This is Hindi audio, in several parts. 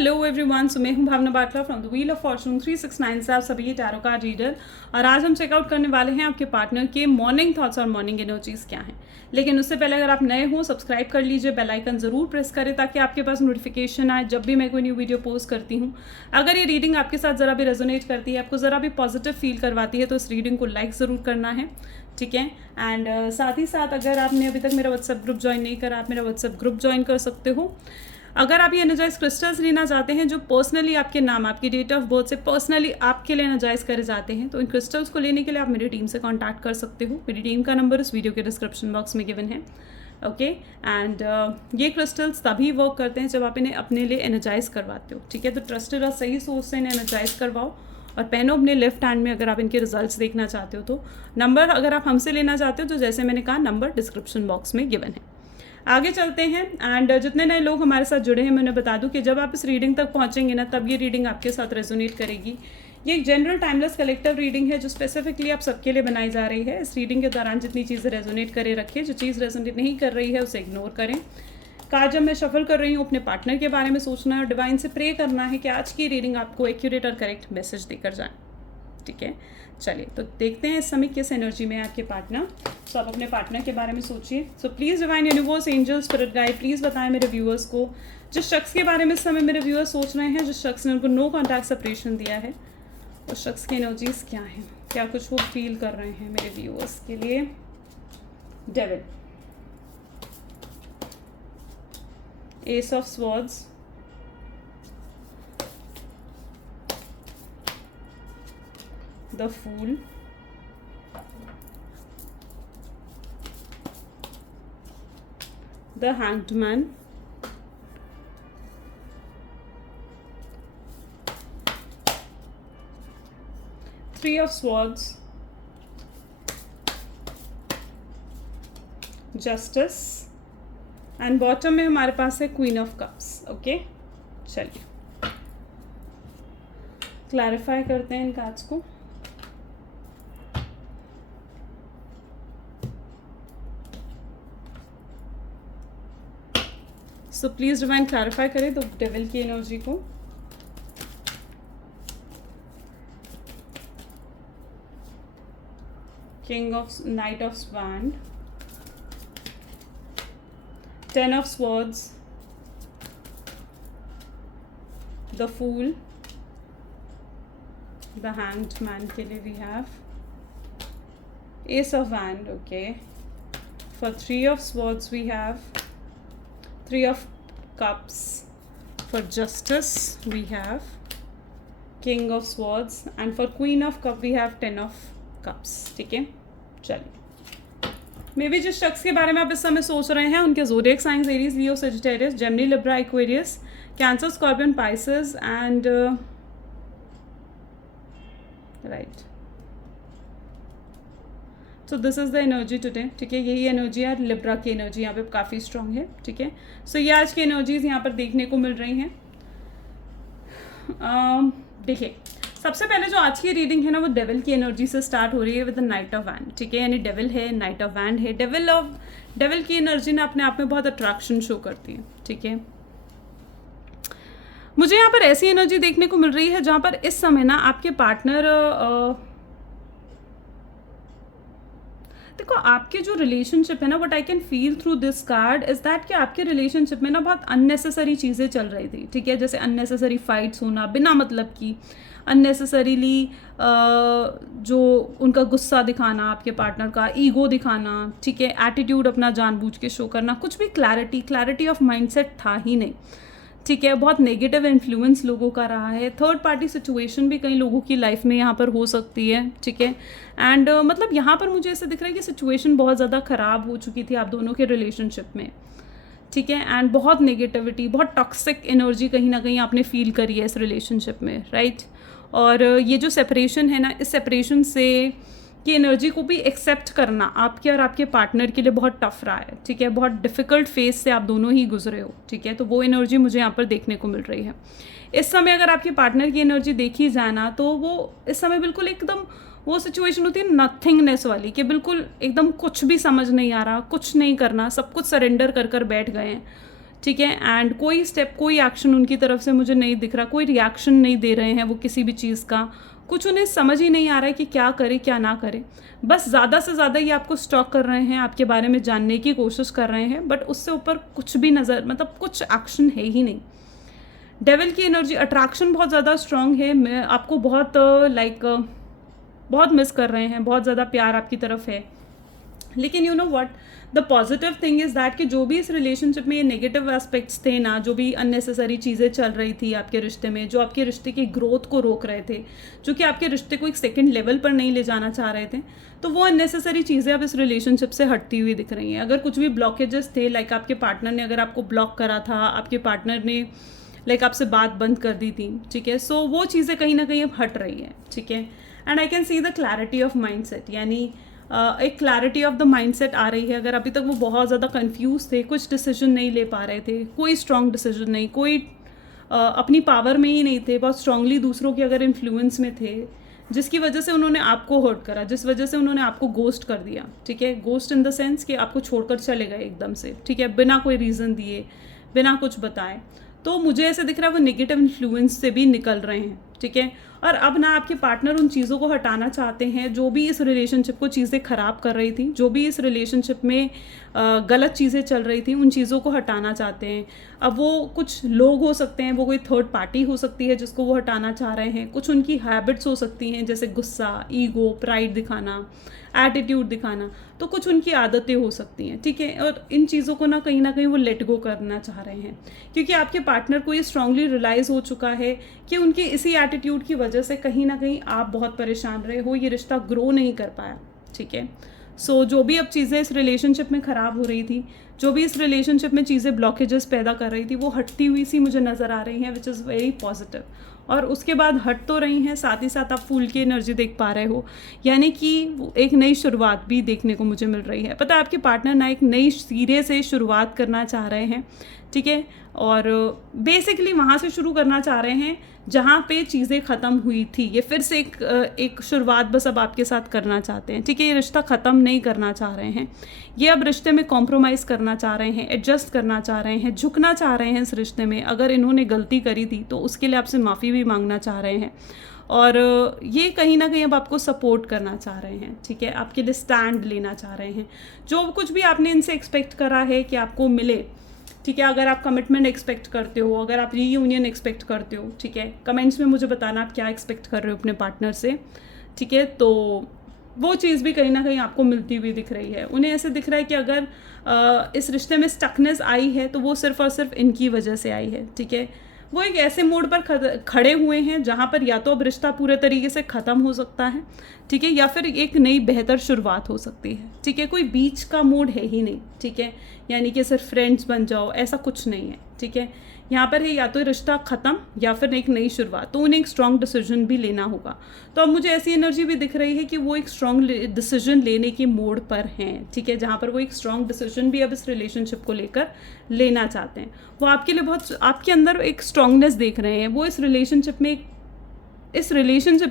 हेलो एवरीवन, सो मैं हूं Bhavna Batla from the wheel of fortune 369 से आप सभी टैरो कार्ड रीडर। और आज हम चेकआउट करने वाले हैं आपके पार्टनर के मॉर्निंग थॉट्स और मॉर्निंग एनर्जीज क्या हैं। लेकिन उससे पहले अगर आप नए हो, सब्सक्राइब कर लीजिए, बेल आइकन ज़रूर प्रेस करें ताकि आपके पास नोटिफिकेशन आए जब भी मैं कोई न्यू वीडियो पोस्ट करती हूँ। अगर ये रीडिंग आपके साथ ज़रा भी रेजोनेट करती है, आपको ज़रा भी पॉजिटिव फील करवाती है, तो इस रीडिंग को लाइक ज़रूर करना है, ठीक है। एंड साथ ही साथ अगर आपने अभी तक मेरा व्हाट्सएप ग्रुप ज्वाइन नहीं करा, आप मेरा व्हाट्सएप ग्रुप ज्वाइन कर सकते हो। अगर आप ये एनर्जाइज क्रिस्टल्स लेना चाहते हैं जो पर्सनली आपके नाम, आपकी डेट ऑफ बर्थ से पर्सनली आपके लिए एनर्जाइज करे जाते हैं, तो इन क्रिस्टल्स को लेने के लिए आप मेरी टीम से कांटेक्ट कर सकते हो। मेरी टीम का नंबर इस वीडियो के डिस्क्रिप्शन बॉक्स में गिवन है, ओके। एंड ये क्रिस्टल्स तभी वर्क करते हैं जब आप इन्हें अपने लिए एनर्जाइज करवाते हो, ठीक है। तो ट्रस्टेड और सही सोच से इन्हें एनर्जाइज करवाओ और पहनो अपने लेफ्ट हैंड में अगर आप इनके रिजल्ट्स देखना चाहते हो तो। नंबर अगर आप हमसे लेना चाहते हो तो जैसे मैंने कहा, नंबर डिस्क्रिप्शन बॉक्स में गिवन है। आगे चलते हैं। एंड जितने नए लोग हमारे साथ जुड़े हैं, मैं उन्हें बता दूं कि जब आप इस रीडिंग तक पहुंचेंगे ना, तब ये रीडिंग आपके साथ रेजोनेट करेगी। ये एक जनरल टाइमलेस कलेक्टिव रीडिंग है जो स्पेसिफिकली आप सबके लिए बनाई जा रही है। इस रीडिंग के दौरान जितनी चीज़ें रेजोनेट करे रखें, जो चीज़ रेजोनेट नहीं कर रही है उसे इग्नोर करें। कार्ड जब मैं शफल कर रही हूँ, अपने पार्टनर के बारे में सोचना है और डिवाइन से प्रे करना है कि आज की रीडिंग आपको एक्यूरेट और करेक्ट मैसेज देकर जाए, ठीक है। चलिए तो देखते हैं इस समय किस एनर्जी में है आपके पार्टनर। सो आप अपने पार्टनर के बारे में सोचिए। सो please divine universe, angel, spirit guide, please बताएं मेरे व्यूअर्स को जिस शख्स के बारे में इस समय मेरे व्यूअर्स सोच रहे हैं, जिस शख्स ने उनको नो कॉन्टैक्ट सेपरेशन दिया है, उस शख्स की एनर्जीज क्या हैं, क्या कुछ वो फील कर रहे हैं मेरे व्यूअर्स के लिए। Devil, S of swords, the Fool, the Hanged Man, Three of Swords, Justice, and bottom में हमारे पास है क्वीन ऑफ कप्स, ओके। चलिए क्लैरिफाई करते हैं इन कार्ड्स को। सो प्लीज़ डिवाइन क्लैरिफाई करें तो डेविल की एनर्जी को। किंग ऑफ नाइट ऑफ स्वैंड, 10 of swords, the fool, the hanged man के लिए we have ace of wand, okay. For 3 of swords we have 3 of cups. For justice we have king of swords, and for queen of cup we have 10 of cups, ठीक है। चलिए, मे बी जिस शख्स के बारे में आप इस समय सोच रहे हैं उनके zodiac science Aries, Leo, Sagittarius, Gemini, Libra, Aquarius, cancer, scorpion, Pisces and right. So this is the energy today, ठीक है। यही एनर्जी है, लिब्रा की एनर्जी यहाँ पे काफ़ी स्ट्रॉन्ग है, ठीक है। सो ये आज की एनर्जीज यहाँ पर देखने को मिल रही हैं। देखिए, सबसे पहले जो आज की रीडिंग है ना, वो डेविल की एनर्जी से स्टार्ट हो रही है with the night of wand, ठीक है। यानी डेविल है, नाइट ऑफ वैंड है। डेविल की एनर्जी ना अपने आप में बहुत अट्रैक्शन शो करती है, ठीक है। मुझे यहाँ पर ऐसी एनर्जी देखने को मिल रही है जहाँ पर इस समय ना आपके पार्टनर देखो, आपके जो रिलेशनशिप है ना, what I can feel through this card is that कि आपके रिलेशनशिप में ना बहुत अननेसेसरी चीज़ें चल रही थी, ठीक है। जैसे अननेसेसरी फाइट्स होना बिना मतलब की, अननेसेसरीली जो उनका गुस्सा दिखाना, आपके पार्टनर का ईगो दिखाना, ठीक है, एटीट्यूड अपना जानबूझ के शो करना, कुछ भी क्लैरिटी ऑफ माइंडसेट था ही नहीं, ठीक है। बहुत नेगेटिव इन्फ्लुएंस लोगों का रहा है। थर्ड पार्टी सिचुएशन भी कई लोगों की लाइफ में यहाँ पर हो सकती है, ठीक है। एंड मतलब यहाँ पर मुझे ऐसा दिख रहा है कि सिचुएशन बहुत ज़्यादा ख़राब हो चुकी थी आप दोनों के रिलेशनशिप में, ठीक है। एंड बहुत नेगेटिविटी, बहुत टॉक्सिक एनर्जी कहीं ना कहीं आपने फील करी है इस रिलेशनशिप में, राइट। और ये जो सेपरेशन है ना, इस सेपरेशन से की एनर्जी को भी एक्सेप्ट करना आपके और आपके पार्टनर के लिए बहुत टफ रहा है, ठीक है। बहुत डिफ़िकल्ट फेज से आप दोनों ही गुजरे हो, ठीक है। तो वो एनर्जी मुझे यहाँ पर देखने को मिल रही है इस समय। अगर आपके पार्टनर की एनर्जी देखी जाए ना, तो वो इस समय बिल्कुल एकदम वो सिचुएशन होती है नथिंगनेस वाली, कि बिल्कुल एकदम कुछ भी समझ नहीं आ रहा, कुछ नहीं करना, सब कुछ सरेंडर कर कर बैठ गए हैं, ठीक है। एंड कोई स्टेप, कोई एक्शन उनकी तरफ से मुझे नहीं दिख रहा, कोई रिएक्शन नहीं दे रहे हैं वो किसी भी चीज़ का, कुछ उन्हें समझ ही नहीं आ रहा है कि क्या करे क्या ना करे। बस ज़्यादा से ज़्यादा ये आपको स्टॉक कर रहे हैं, आपके बारे में जानने की कोशिश कर रहे हैं, बट उससे ऊपर कुछ भी नज़र, मतलब कुछ एक्शन है ही नहीं। डेविल की एनर्जी, अट्रैक्शन बहुत ज़्यादा स्ट्रांग है, मैं आपको बहुत बहुत मिस कर रहे हैं, बहुत ज़्यादा प्यार आपकी तरफ है। लेकिन you know what, the positive thing is that कि जो भी इस रिलेशनशिप में ये नेगेटिव एस्पेक्ट्स थे ना, जो भी अननेसेसरी चीज़ें चल रही थी आपके रिश्ते में, जो आपके रिश्ते की ग्रोथ को रोक रहे थे, जो कि आपके रिश्ते को एक सेकंड लेवल पर नहीं ले जाना चाह रहे थे, तो वो अननेसेसरी चीज़ें अब इस रिलेशनशिप से हटती हुई दिख रही हैं। अगर कुछ भी ब्लॉकेजेस थे, लाइक आपके पार्टनर ने अगर आपको ब्लॉक करा था, आपके पार्टनर ने लाइक आपसे बात बंद कर दी थी, ठीक है, सो वो चीज़ें कहीं ना कहीं अब हट रही है, ठीक है। And I can see the clarity of mindset, यानी एक क्लैरिटी ऑफ द माइंडसेट आ रही है। अगर अभी तक वो बहुत ज़्यादा कंफ्यूज थे, कुछ डिसीजन नहीं ले पा रहे थे, कोई स्ट्रॉन्ग डिसीजन नहीं, कोई अपनी पावर में ही नहीं थे, बहुत स्ट्रांगली दूसरों के अगर इन्फ्लुएंस में थे, जिसकी वजह से उन्होंने आपको हर्ट करा, जिस वजह से उन्होंने आपको गोस्ट कर दिया, ठीक है। गोस्ट इन द सेंस कि आपको छोड़कर चले गए एकदम से, ठीक है, बिना कोई रीज़न दिए, बिना कुछ बताए। तो मुझे ऐसे दिख रहा है वो नेगेटिव इन्फ्लुएंस से भी निकल रहे हैं, ठीक है। और अब ना आपके पार्टनर उन चीज़ों को हटाना चाहते हैं जो भी इस रिलेशनशिप को चीज़ें ख़राब कर रही थी, जो भी इस रिलेशनशिप में गलत चीज़ें चल रही थी, उन चीज़ों को हटाना चाहते हैं। अब वो कुछ लोग हो सकते हैं, वो कोई थर्ड पार्टी हो सकती है जिसको वो हटाना चाह रहे हैं, कुछ उनकी हैबिट्स हो सकती हैं जैसे गुस्सा, ईगो, प्राइड दिखाना, एटीट्यूड दिखाना, तो कुछ उनकी आदतें हो सकती हैं, ठीक है। और इन चीज़ों को ना कहीं वो लेट गो करना चाह रहे हैं, क्योंकि आपके पार्टनर को ये स्ट्रांगली रियलाइज़ हो चुका है कि उनके इसी एटीट्यूड की वजह से कहीं ना कहीं आप बहुत परेशान रहे हो, ये रिश्ता ग्रो नहीं कर पाया, ठीक है। सो जो भी अब चीज़ें इस रिलेशनशिप में ख़राब हो रही थी, जो भी इस रिलेशनशिप में चीज़ें ब्लॉकेजेस पैदा कर रही थी, वो हटती हुई सी मुझे नज़र आ रही हैं, विच इज़ वेरी पॉजिटिव। और उसके बाद हट तो रही हैं, साथ ही साथ आप फूल की एनर्जी देख पा रहे हो, यानी कि एक नई शुरुआत भी देखने को मुझे मिल रही है। पता है आपके पार्टनर ना एक नई सिरे से शुरुआत करना चाह रहे हैं, ठीक है। और बेसिकली वहाँ से शुरू करना चाह रहे हैं जहाँ पे चीज़ें ख़त्म हुई थी, ये फिर से एक शुरुआत बस अब आपके साथ करना चाहते हैं, ठीक है। ये रिश्ता ख़त्म नहीं करना चाह रहे हैं, ये अब रिश्ते में कॉम्प्रोमाइज़ करना चाह रहे हैं, एडजस्ट करना चाह रहे हैं, झुकना चाह रहे हैं इस रिश्ते में। अगर इन्होंने गलती करी थी तो उसके लिए आपसे माफ़ी भी मांगना चाह रहे हैं, और ये कहीं ना कहीं अब आपको सपोर्ट करना चाह रहे हैं, ठीक है, आपके लिए स्टैंड लेना चाह रहे हैं। जो कुछ भी आपने इनसे एक्सपेक्ट करा है कि आपको मिले, ठीक है, अगर आप कमिटमेंट एक्सपेक्ट करते हो, अगर आप रीयूनियन एक्सपेक्ट करते हो, ठीक है, कमेंट्स में मुझे बताना आप क्या एक्सपेक्ट कर रहे हो अपने पार्टनर से, ठीक है। तो वो चीज़ भी कहीं ना कहीं आपको मिलती हुई दिख रही है। उन्हें ऐसे दिख रहा है कि अगर इस रिश्ते में स्टकनेस आई है तो वो सिर्फ और सिर्फ इनकी वजह से आई है, ठीक है। वो एक ऐसे मोड़ पर खड़े हुए हैं जहाँ पर या तो अब रिश्ता पूरे तरीके से ख़त्म हो सकता है, ठीक है, या फिर एक नई बेहतर शुरुआत हो सकती है, ठीक है। कोई बीच का मोड़ है ही नहीं, ठीक है, यानी कि सिर्फ फ्रेंड्स बन जाओ, ऐसा कुछ नहीं है, ठीक है। यहाँ पर है या तो रिश्ता ख़त्म या फिर एक नई शुरुआत, तो उन्हें एक स्ट्रॉन्ग डिसीजन भी लेना होगा। तो अब मुझे ऐसी एनर्जी भी दिख रही है कि वो एक स्ट्रॉन्ग डिसीजन लेने की मोड़ पर हैं, ठीक है, जहाँ पर वो एक स्ट्रॉन्ग डिसीजन भी अब इस रिलेशनशिप को लेकर लेना चाहते हैं। वो आपके लिए बहुत, आपके अंदर एक स्ट्रॉन्गनेस देख रहे हैं, वो इस रिलेशनशिप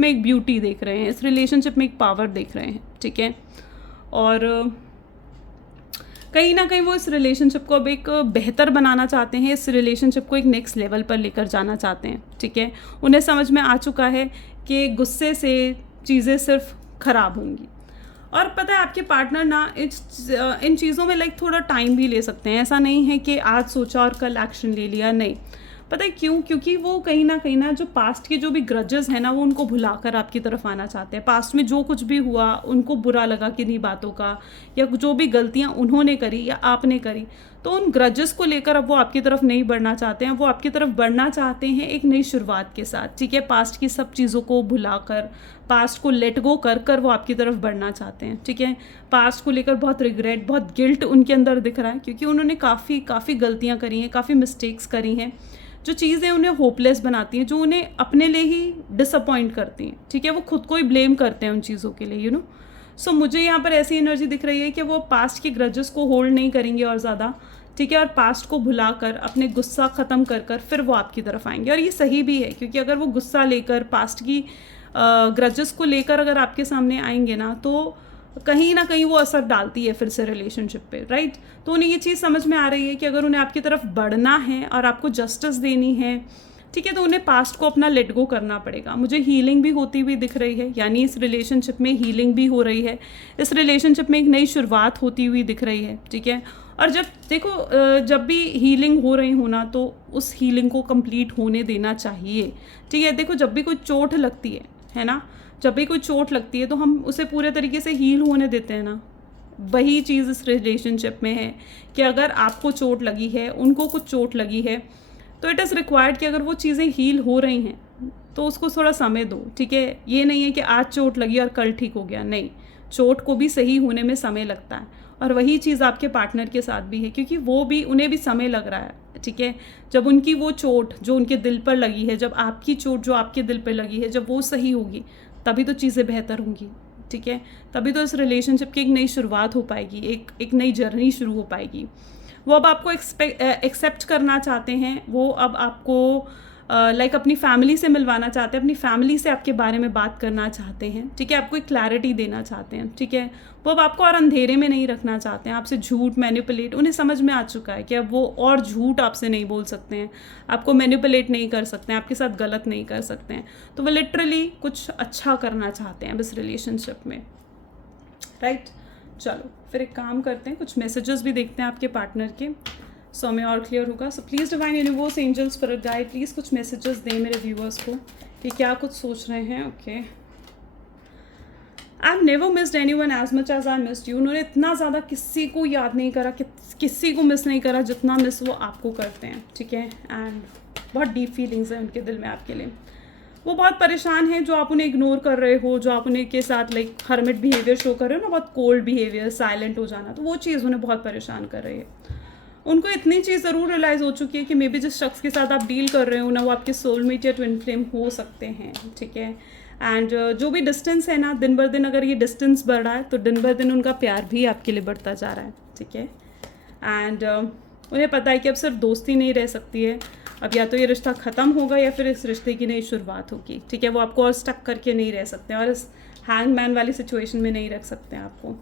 में एक ब्यूटी देख रहे हैं, इस रिलेशनशिप में एक पावर देख रहे हैं, ठीक है। और कहीं ना कहीं वो इस रिलेशनशिप को अब एक बेहतर बनाना चाहते हैं, इस रिलेशनशिप को एक नेक्स्ट लेवल पर लेकर जाना चाहते हैं, ठीक है। उन्हें समझ में आ चुका है कि गुस्से से चीज़ें सिर्फ ख़राब होंगी। और पता है आपके पार्टनर ना इन चीज़ों में लाइक थोड़ा टाइम भी ले सकते हैं, ऐसा नहीं है कि आज सोचा और कल एक्शन ले लिया, नहीं। पता है क्यों? क्योंकि वो कहीं ना जो पास्ट के जो भी ग्रजेस हैं ना, वो उनको भुलाकर आपकी तरफ आना चाहते हैं। पास्ट में जो कुछ भी हुआ, उनको बुरा लगा किन्हीं बातों का, या जो भी गलतियां उन्होंने करी या आपने करी, तो उन ग्रजेस को लेकर अब वो आपकी तरफ नहीं बढ़ना चाहते हैं। वो आपकी तरफ बढ़ना चाहते हैं एक नई शुरुआत के साथ, ठीक है। पास्ट की सब चीज़ों को भुलाकर, पास्ट को लेट गो कर वो आपकी तरफ बढ़ना चाहते हैं, ठीक है। पास्ट को लेकर बहुत रिग्रेट, बहुत गिल्ट उनके अंदर दिख रहा है, क्योंकि उन्होंने काफ़ी गलतियाँ करी हैं, काफ़ी मिस्टेक्स करी हैं, जो चीज़ें उन्हें होपलेस बनाती हैं, जो उन्हें अपने लिए ही डिसअपॉइंट करती हैं, ठीक है। वो खुद को ही ब्लेम करते हैं उन चीज़ों के लिए, यू नो। सो मुझे यहाँ पर ऐसी एनर्जी दिख रही है कि वो पास्ट के ग्रजेस को होल्ड नहीं करेंगे और ज़्यादा, ठीक है, और पास्ट को भुलाकर, अपने गुस्सा ख़त्म कर फिर वो आपकी तरफ आएंगे। और ये सही भी है, क्योंकि अगर वो गुस्सा लेकर, पास्ट की ग्रजेस को लेकर अगर आपके सामने आएंगे ना, तो कहीं ना कहीं वो असर डालती है फिर से रिलेशनशिप पे, राइट। तो उन्हें ये चीज़ समझ में आ रही है कि अगर उन्हें आपकी तरफ बढ़ना है और आपको जस्टिस देनी है, ठीक है, तो उन्हें पास्ट को अपना लेट गो करना पड़ेगा। मुझे हीलिंग भी होती हुई दिख रही है, यानी इस रिलेशनशिप में हीलिंग भी हो रही है, इस रिलेशनशिप में एक नई शुरुआत होती हुई दिख रही है, ठीक है। और जब देखो जब भी हीलिंग हो रही हो ना, तो उस हीलिंग को कंप्लीट होने देना चाहिए, ठीक है। देखो जब भी कोई चोट लगती है ना, जब भी कोई चोट लगती है तो हम उसे पूरे तरीके से हील होने देते हैं ना। वही चीज़ इस रिलेशनशिप में है कि अगर आपको चोट लगी है, उनको कुछ चोट लगी है, तो इट इज़ रिक्वायर्ड कि अगर वो चीज़ें हील हो रही हैं तो उसको थोड़ा समय दो, ठीक है। ये नहीं है कि आज चोट लगी और कल ठीक हो गया, नहीं, चोट को भी सही होने में समय लगता है। और वही चीज़ आपके पार्टनर के साथ भी है, क्योंकि वो भी, उन्हें भी समय लग रहा है, ठीक है। जब उनकी वो चोट जो उनके दिल पर लगी है, जब आपकी चोट जो आपके दिल पर लगी है, जब वो सही होगी तभी तो चीज़ें बेहतर होंगी, ठीक है। तभी तो इस रिलेशनशिप की एक नई शुरुआत हो पाएगी, एक नई जर्नी शुरू हो पाएगी। वो अब आपको एक्सेप्ट करना चाहते हैं, वो अब आपको लाइक अपनी फैमिली से मिलवाना चाहते हैं, अपनी फैमिली से आपके बारे में बात करना चाहते हैं, ठीक है। आपको एक क्लैरिटी देना चाहते हैं, ठीक है। वो अब आपको और अंधेरे में नहीं रखना चाहते हैं, आपसे झूठ मैनिपुलेट, उन्हें समझ में आ चुका है कि अब वो और झूठ आपसे नहीं बोल सकते हैं, आपको मैनिपुलेट नहीं कर सकते हैं, आपके साथ गलत नहीं कर सकते हैं। तो वो लिटरली कुछ अच्छा करना चाहते हैं इस रिलेशनशिप में, राइट। चलो फिर एक काम करते हैं, कुछ मैसेजेस भी देखते हैं आपके पार्टनर के, सो हमें और क्लियर होगा। So please divine universe, angels, spirit guide, please कुछ मैसेजेस दें मेरे व्यूअर्स को कि क्या कुछ सोच रहे हैं। Okay, I have never missed anyone as much as I missed you. उन्होंने इतना ज़्यादा किसी को याद नहीं करा, किसी को मिस नहीं करा जितना मिस वो आपको करते हैं, ठीक है। एंड बहुत डीप फीलिंग्स हैं उनके दिल में आपके लिए। वो बहुत परेशान हैं जो आप उन्हें इग्नोर कर रहे हो, जो आप उन्हें के साथ लाइक हर्मिट बिहेवियर शो कर रहे हो ना, बहुत कोल्ड बिहेवियर, साइलेंट हो जाना, तो वो चीज़ उन्हें बहुत परेशान कर रही है। उनको इतनी चीज़ ज़रूर रियलाइज़ हो चुकी है कि मे बी जिस शख्स के साथ आप डील कर रहे हो ना, वो आपके सोलमेट या ट्विन फ्लेम हो सकते हैं, ठीक है। एंड जो भी डिस्टेंस है ना, दिन बर दिन अगर ये डिस्टेंस बढ़ रहा है तो दिन बर दिन उनका प्यार भी आपके लिए बढ़ता जा रहा है, ठीक है। एंड उन्हें पता है कि अब सिर्फ दोस्ती नहीं रह सकती है, अब या तो ये रिश्ता ख़त्म होगा या फिर इस रिश्ते की नई शुरुआत होगी, ठीक है। वो आपको और स्टक करके नहीं रह सकते और इस हैंगमैन वाली सिचुएशन में नहीं रख सकते हैं आपको।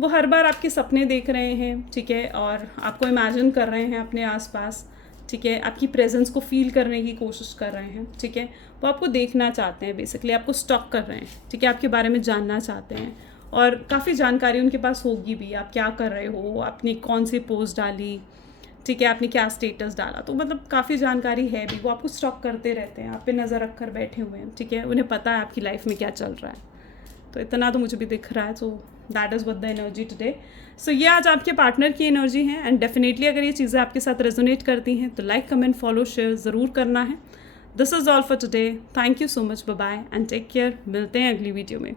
वो हर बार आपके सपने देख रहे हैं, ठीक है, और आपको इमेजिन कर रहे हैं अपने आसपास, ठीक है। आपकी प्रेजेंस को फील करने की कोशिश कर रहे हैं, ठीक है। वो आपको देखना चाहते हैं, बेसिकली आपको स्टॉक कर रहे हैं, ठीक है। आपके बारे में जानना चाहते हैं और काफ़ी जानकारी उनके पास होगी भी, आप क्या कर रहे हो, आपने कौन सी पोस्ट डाली, ठीक है, आपने क्या स्टेटस डाला, तो मतलब काफ़ी जानकारी है भी। वो आपको स्टॉक करते रहते हैं, आप पे नज़र रख कर बैठे हुए हैं, ठीक है। उन्हें पता है आपकी लाइफ में क्या चल रहा है, तो इतना तो मुझे भी दिख रहा है। So that is what the energy today. So ये आज आपके पार्टनर की एनर्जी है एंड डेफिनेटली अगर ये चीज़ें आपके साथ रेजोनेट करती हैं तो लाइक, कमेंट, फॉलो, शेयर ज़रूर करना है। This is all for today. Thank you so much, bye bye and take care. मिलते हैं अगली वीडियो में।